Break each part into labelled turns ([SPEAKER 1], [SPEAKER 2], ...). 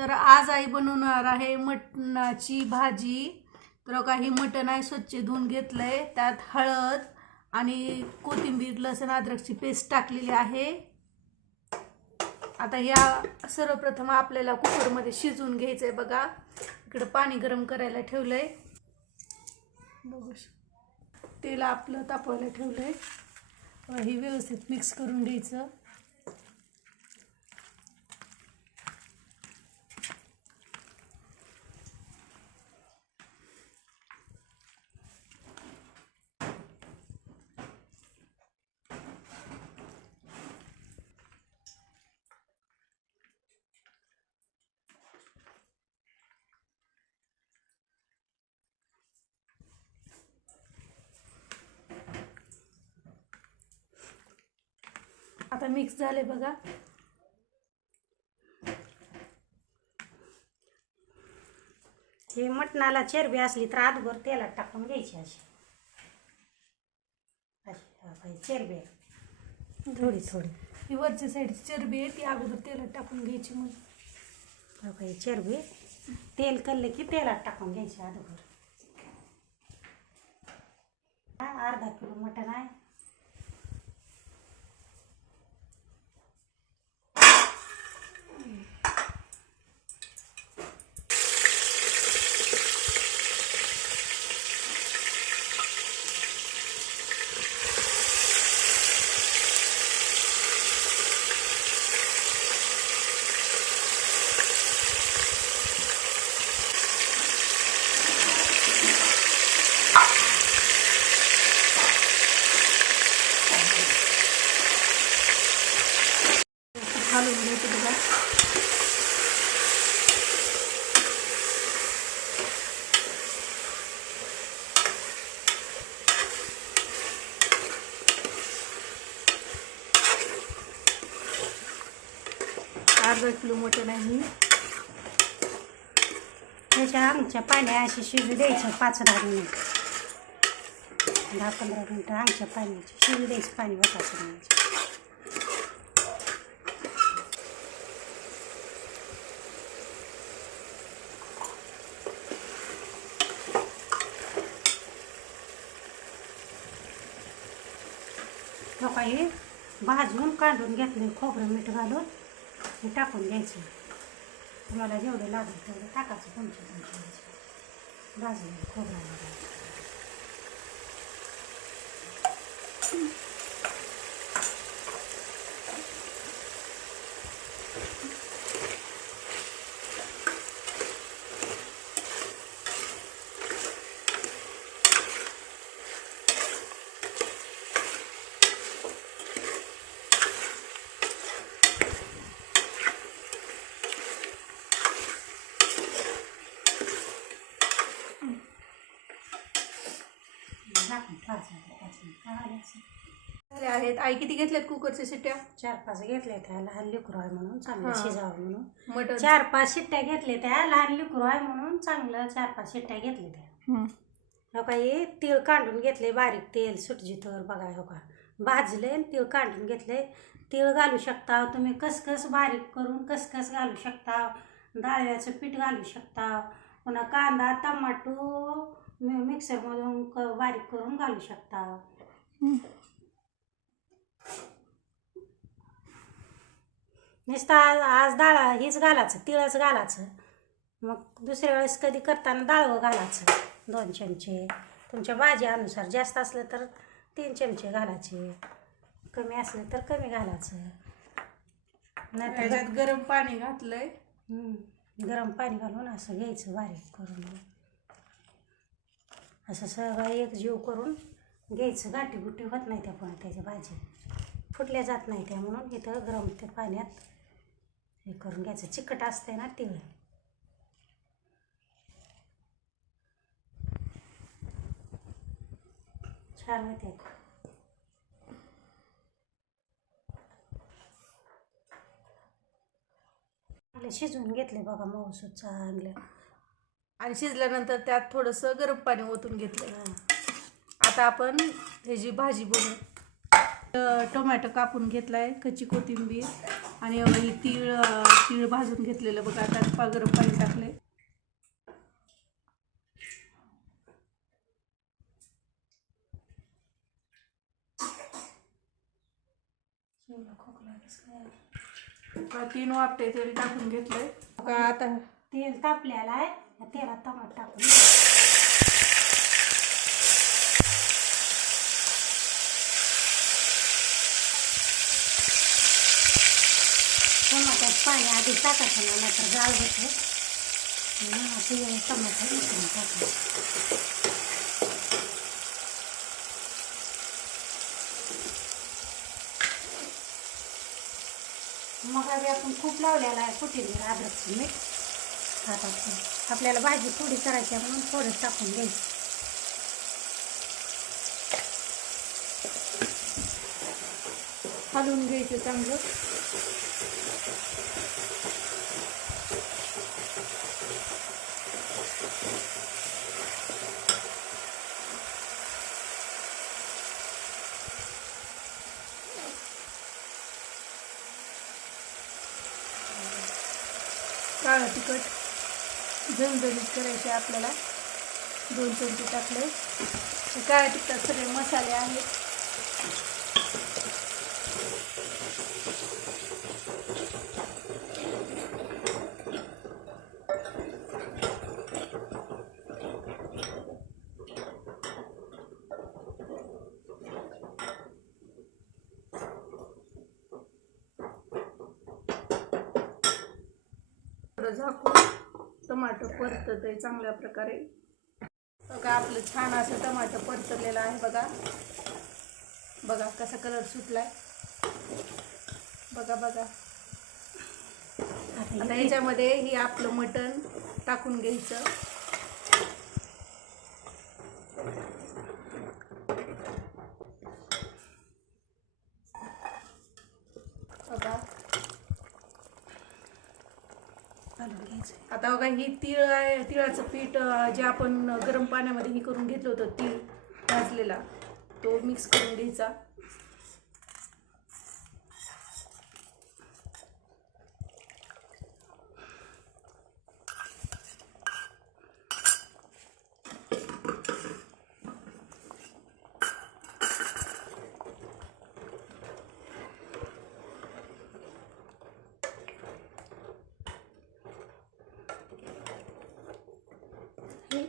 [SPEAKER 1] तर आज आई बनवणार आहे मटणाची भाजी. तर काही मटण आहे स्वच्छ धुवून घेतलं आहे त्यात हळद आणि कोथिंबीर लसण अद्रकची पेस्ट टाकलेली आहे. आता या सर्वप्रथम आपल्याला कुकरमध्ये शिजवून घ्यायचं आहे बघा. इकडं पाणी गरम करायला ठेवलं बघू तेल आपलं तापवायला ठेवलं आहे हे व्यवस्थित मिक्स करून घ्यायचं. मिक्स झाले बघा.
[SPEAKER 2] हे मटणाला चरबी असली तर अगोदर तेलात टाकून घ्यायची अशी. चरबी. थोडी थोडी.
[SPEAKER 1] ही वरची साईडची चरबी आहे ती अगोदर तेलात टाकून घ्यायची मग.
[SPEAKER 2] हा बाई, चरबी तेल कल्ले की तेलात टाकून घ्यायची अगोदर अर्धा किलो मटण आहे
[SPEAKER 1] घालून घ्यायचं बघा अर्धा किलो मटण आहे
[SPEAKER 2] त्याच्या आमच्या पाण्या अशी शिजू द्यायचं पाच दहा मिनिट. दहा पंधरा मिनिटं आमच्या पाण्याची शिजू द्यायचं पाणी वाटायचं नाही. काही भाजून काढून घेतले खोबरं मीठ घालून. हे टाकून घ्यायचं तुम्हाला जेवढं लागेल तेवढं टाकायचं तुमच्या तुमच्या भाजून खोबरं झाकून ठेवायचं पाच मिनिटं घालायचं
[SPEAKER 1] झाले आहेत. आई किती घेतल्यात कुकरच्या शिट्ट्या?
[SPEAKER 2] चार पाच घेतले त्या लहान लेकरू आहे म्हणून चांगलं
[SPEAKER 1] हा.
[SPEAKER 2] शिजावं म्हणून.
[SPEAKER 1] मटण.
[SPEAKER 2] चार पाच शिट्ट्या घेतल्या त्या. लहान लेकरू आहे म्हणून चांगलं चार पाच शिट्ट्या घेतल्या त्या.
[SPEAKER 1] हम्म.
[SPEAKER 2] हो का हे तीळ काढून घेतले बारीक तेल सुटजी तर बघा हो का. भाजले आणि तीळ काढून घेतले तीळ घालू शकता तुम्ही कसकस बारीक करून कसकस घालू शकता. डाळव्याचं पीठ घालू शकता. पुन्हा कांदा टमाटो मि- मिक्सरमधून क बारीक करून घालू शकता. नुसतं आज आज डाळ हेच घालायचं तिळच घालायचं. मग दुसऱ्या वेळेस कधी करताना डाळवं घालायचं दोन चमचे. तुमच्या भाजी अनुसार जास्त असलं तर तीन चमचे घालायचे कमी असलं तर कमी घालायचं. नाहीतर
[SPEAKER 1] ह्याच्यात गरम पाणी घातलंय.
[SPEAKER 2] गरम पाणी घालून असं घ्यायचं बारीक करून. असं सगळं एक जीव करून घ्यायचं. गाठी गुटी होत नाही त्या पण त्याच्या भाजी फुटल्या जात नाही त्या म्हणून इथं गरम ते पाण्यात हे करून घ्यायचं. चिकट असतंय ना तिळ छान होते चांगले शिजवून घेतले बघा मऊसूद चांगले.
[SPEAKER 1] आणि शिजल्यानंतर त्यात थोडंसं गरम पाणी ओतून घेतलं. आता आपण ह्याची भाजी बनवू टोमॅटो कापून घेतलाय कच्ची कोथिंबीर आणि तीळ तीळ भाजून घेतलेलं बघा आता गरम पाणी टाकले तीन वाटते तेल टाकून घेतलंय. बघा आता
[SPEAKER 2] तेल तापलेलं आहे. तेलात टमाट टाकून. पाणी आधी टाकायचं ना नाहीतर जाळ होते. म्हणून असं टमाटर उकळून टाकायचं मग आधी आपण खूप लावलेला आहे कोथिंबीर अद्रकची मीठ. खातात आपल्याला भाजी थोडी करायची आहे म्हणून थोडं टाकून घ्यायचं.
[SPEAKER 1] हलवून घ्यायचं चांगलं. तिखट झणझणीत करायचे आपल्याला. दोन चमचे टाकले. काळ्या तिखटात सगळे मसाले आहेत. थोडं झाकून टमाटर परतत आहे चांगल्या प्रकारे. बघा आपलं छान असं टमाटर परतलेलं आहे बघा. बघा कसा कलर सुटलाय. बघा बघा.
[SPEAKER 2] आता हे
[SPEAKER 1] ह्याच्यामध्ये हे आपलं मटण टाकून घ्यायचं बघा
[SPEAKER 2] घालून घ्यायचं
[SPEAKER 1] आता बघा ही तिळ आहे तिळाचं पीठ जे आपण गरम पाण्यामध्ये हे करून घेतलं होतं तीळ भाजलेला तो मिक्स करून घ्यायचा
[SPEAKER 2] हे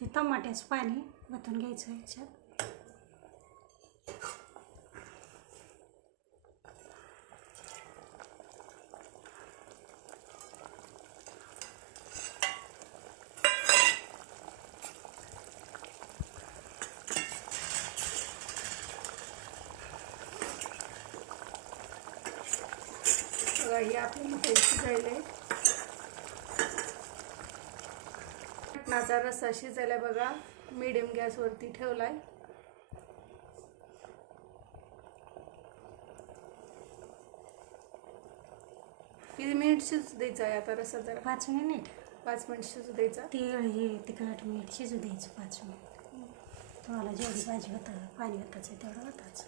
[SPEAKER 2] ते टमाट्याचं पाणी वतून घ्यायचं ह्याच्यात.
[SPEAKER 1] बघा हे आपलं मटण मटणाचा रस्सा शिजायला बघा. मिडियम गॅसवरती ठेवलाय. किती मिनिट शिजू द्यायचा आहे आता रस्सा जरा?
[SPEAKER 2] पाच मिनिट
[SPEAKER 1] पाच मिनिट शिजू द्यायचा.
[SPEAKER 2] तीळ हे तिखट मीठ शिजू द्यायचं पाच मिनिट तुम्हाला जेवढी भाजी होतं पाणी होताचं तेवढं होताच.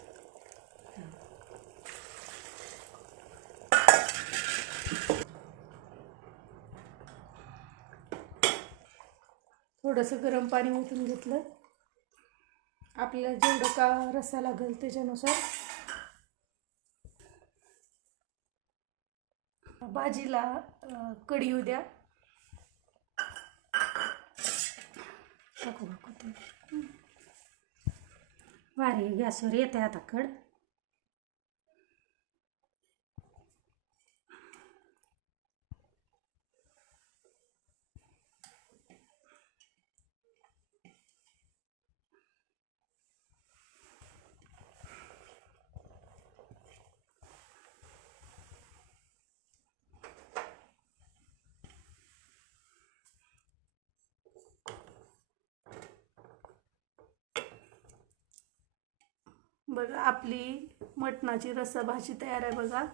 [SPEAKER 1] थोडंसं गरम पाणी ओतून घेतलं. आपल्याला जेवढं का रस्सा लागेल त्याच्यानुसार. भाजीला कढी येऊ द्या.
[SPEAKER 2] टाकू वारी गॅसवर येते आता कड
[SPEAKER 1] बघा आपली मटणाची रस्सा भाजी तयार आहे बघा.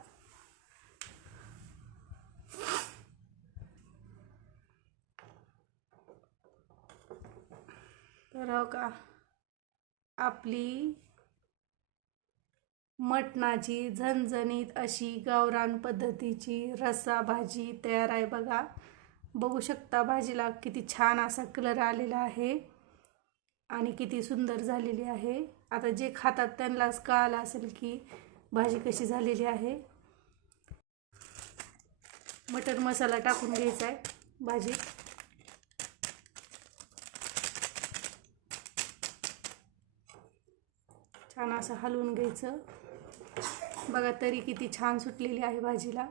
[SPEAKER 1] तर हो का आपली मटणाची झणझणीत अशी गावरान पद्धतीची रस्सा भाजी तयार आहे बघा. बघू शकता भाजीला किती छान असा कलर आलेला आहे आणि किती सुंदर झालेली आहे. आता जे खातात त्यांनाच कळालं असेल की भाजी कशी झालेली आहे. मटर मसाला टाकून घ्यायचा आहे भाजी. छान असं हलवून घ्यायचं. बघा तरी किती छान सुटलेली आहे भाजीला.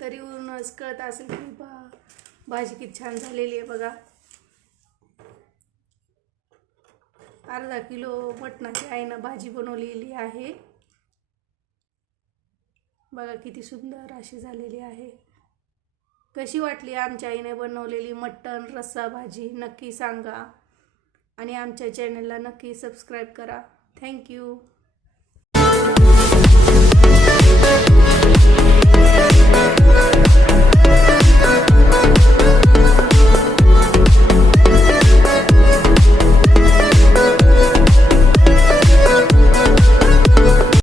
[SPEAKER 1] तरी उरूनच कळत असेल की बा भाजी किती छान झालेली आहे बघा. अर्धा किलो मटणाची आईनं भाजी बनवलेली आहे. बघा किती सुंदर अशी झालेली आहे. कशी वाटली आमच्या आईने बनवलेली मटण रस्सा भाजी नक्की सांगा. आणि आमच्या चॅनलला नक्की सबस्क्राईब करा. थँक्यू